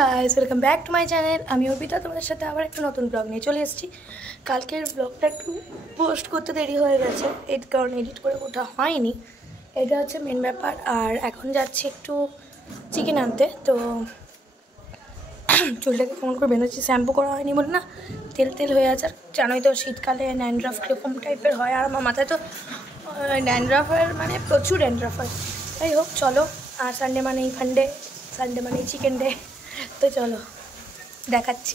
Guys, welcome back to my channel. আমি অর্পিতা, তোমাদের সাথে আবার একটা নতুন ব্লগ নিয়ে চলে এসেছি। কালকের ব্লগটা একটু পোস্ট করতে দেরি হয়ে গেছে, এই কারণে এডিট করে ওঠা হয়নি। এটা হচ্ছে মেন ব্যাপার। আর এখন যাচ্ছি একটু চিকেন আনতে। তো চুলটাকে কেমন করে বেঁধেছি, শ্যাম্পু করা হয়নি বলে না তেল তেল হয়ে আছে। আর জানোই তো শীতকালে ড্যান্ড্রাফ কীরকম টাইপের হয়, আর আমার মাথায় তো ড্যান্ড্রাফের মানে প্রচুর ড্যান্ড্রাফ হয়। যাই হোক চলো, আর সানডে মানেই ফান্ডে, সানডে মানেই চিকেন ডে। তো চলো দেখাচ্ছি।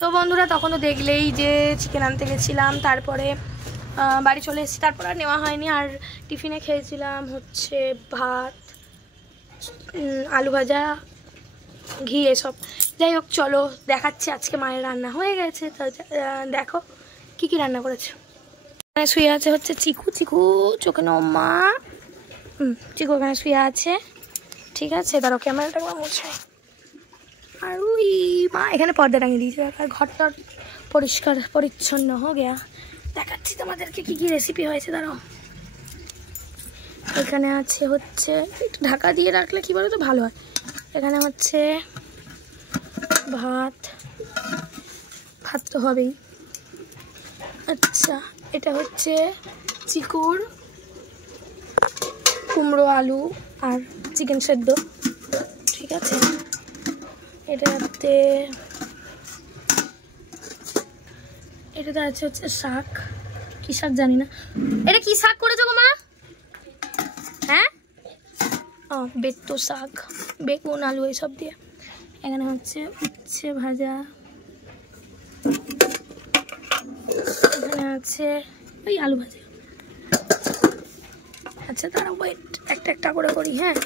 তো বন্ধুরা, তখন তো দেখলেই যে চিকেন আনতে গেছিলাম, তারপরে বাড়ি চলে এসেছি, তারপর আর নেওয়া হয়নি। আর টিফিনে খেয়েছিলাম হচ্ছে ভাত, আলু ভাজা, ঘি, এসব। যাই হোক চলো দেখাচ্ছি। আজকে মায়ের রান্না হয়ে গেছে, তো দেখো কি কি রান্না করেছে। এখানে শুয়ে আছে হচ্ছে চিকু। চিকু চোখে মা, চিকু এখানে শুয়ে আছে। ঠিক আছে, ধরো ক্যামেরাটা মোছাই। আর ওই মা এখানে পর্দা টাঙিয়ে দিয়েছে। আর ঘরটা পরিষ্কার পরিচ্ছন্ন হয়ে গেয়া। দেখাচ্ছি তোমাদেরকে কি কি রেসিপি হয়েছে। দাঁড়াও, এখানে আছে হচ্ছে, একটু ঢাকা দিয়ে রাখলে কি বলো তো ভালো হয়। এখানে হচ্ছে ভাত, ভাত তো হবেই। আচ্ছা, এটা হচ্ছে চিকুর কুমড়ো, আলু আর চিকেন সেদ্ধ। ঠিক আছে, এটাতে আছে হচ্ছে শাক। কি শাক জানি না। এটা কি শাক করেছো গো মা? হ্যাঁ, ও বেতো শাক, বেগুন আলু এইসব দিয়ে। এখানে হচ্ছে উচ্ছে ভাজা। এখানে আছে ওই আলু ভাজা। আচ্ছা তারা ওয়েট, একটা একটা করে করি। হ্যাঁ,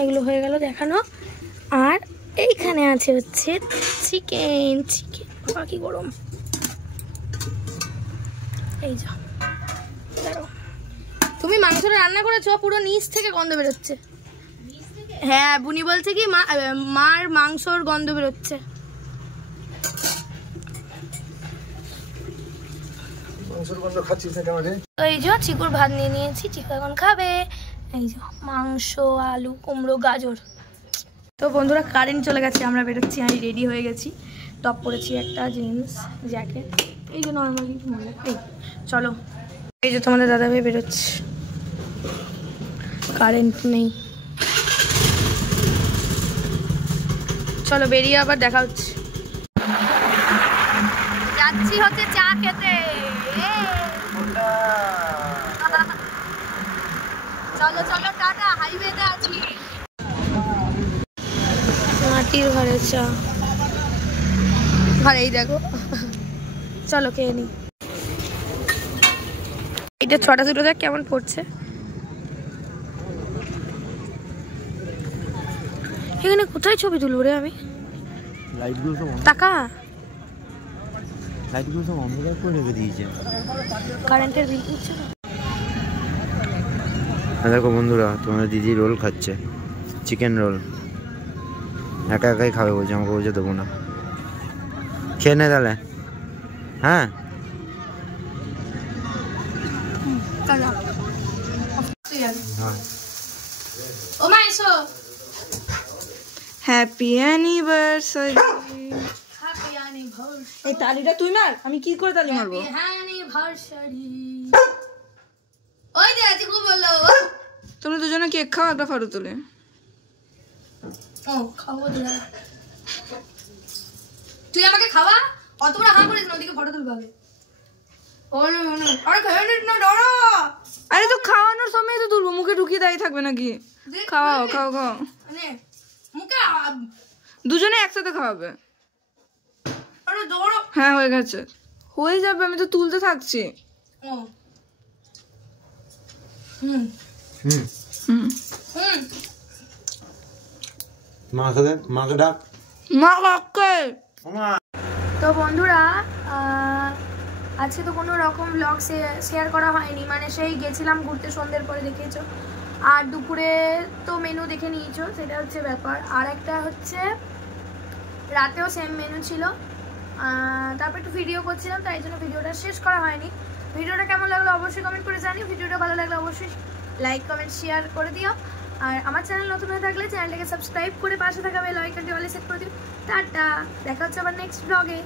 এগুলো হয়ে গেল দেখানো। আর এইখানে আছে হচ্ছে চিকেন। চিকেন বাকি গরম। এই যা, তুমি মাংসটা রান্না করেছো, পুরো নিচ থেকে গন্ধ বেরোচ্ছে। হ্যাঁ, বুনি বলছে কি মার মাংসর গন্ধ বেরোচ্ছে। এই যে চিকুর ভাত নিয়ে নিয়েছি, চিকু এখন খাবে। এই যে মাংস, আলু, কুমড়ো, গাজর। তো বন্ধুরা, কারেন্ট চলে গেছে, আমরা বেরোচ্ছি। আমি রেডি হয়ে গেছি, টপ পরেছি, একটা জিন্স, জ্যাকেট, এই যে নর্মালি। এই চলো, এই যে তোমাদের দাদাভাই বেরোচ্ছে, কারেন্ট নেই। চলো বেরিয়ে আবার দেখা হচ্ছে। যাচ্ছি হচ্ছে চা খেতে। চলো চলো টাটা, হাইওয়েতে আছি। মাটির ঘরে চা, ঘরেই দেখো। চলো খেয়ে নি। এটা ছটা দুটো দেখ কেমন পড়ছে। এখানে কোথায় ছবি তুলবো রে আমি? টাকা লাইটগুলো সব অন্ধকার করে রেখে দিয়েছে, কারেন্টের বিল উঠছে না। দেখো বন্ধুরা, তোমার দিদি রোল খাচ্ছে, চিকেন রোল। একা একাই খাবে বলছে, আমাকে বলছে দেবো না। খেয়ে নে তাহলে। হ্যাঁ, হ্যাপি অ্যানিভার্সারি। এই তালিটা তুই মার, আমি কি করে তালি মারবো? তোমরা দুজনে কেক খাও, একটা ফটো তুলে। তুই আমাকে খাওয়া, অতটা হাঁ করিস না, ওদিকে ফটো তুলবে হবে। আরে তো খাওয়ানোর সময় তো তুলবো, মুখে ঢুকিয়ে দাঁড়িয়ে থাকবে নাকি? খাওয়াও, খাও খাও, দুজনে একসাথে খাওয়াবে। হ্যাঁ হয়ে গেছে, হয়ে যাবে, আমি তো তুলতে থাকছি। তো বন্ধুরা, আজকে তো কোনো রকম ব্লগ শেয়ার করা হয়নি, মানে সেই গেছিলাম ঘুরতে সন্ধ্যের পরে, দেখেছো। আর দুপুরে তো মেনু দেখে নিয়েছো, সেটা হচ্ছে ব্যাপার। আর একটা হচ্ছে রাতেও সেম মেনু ছিল। তারপর একটু ভিডিও করছিলাম, তাই জন্য ভিডিওটা শেষ করা হয়নি। ভিডিওটা কেমন লাগলো অবশ্যই কমেন্ট করে জানিও। ভিডিওটা ভালো লাগলে অবশ্যই লাইক কমেন্ট শেয়ার করে দিও। আর আমার চ্যানেল নতুন হয়ে থাকলে চ্যানেলটাকে সাবস্ক্রাইব করে পাশে থাকা বেল আইকনটি অলে সেট করে দিও। টাটা, দেখা হচ্ছে আবার নেক্সট ব্লগে।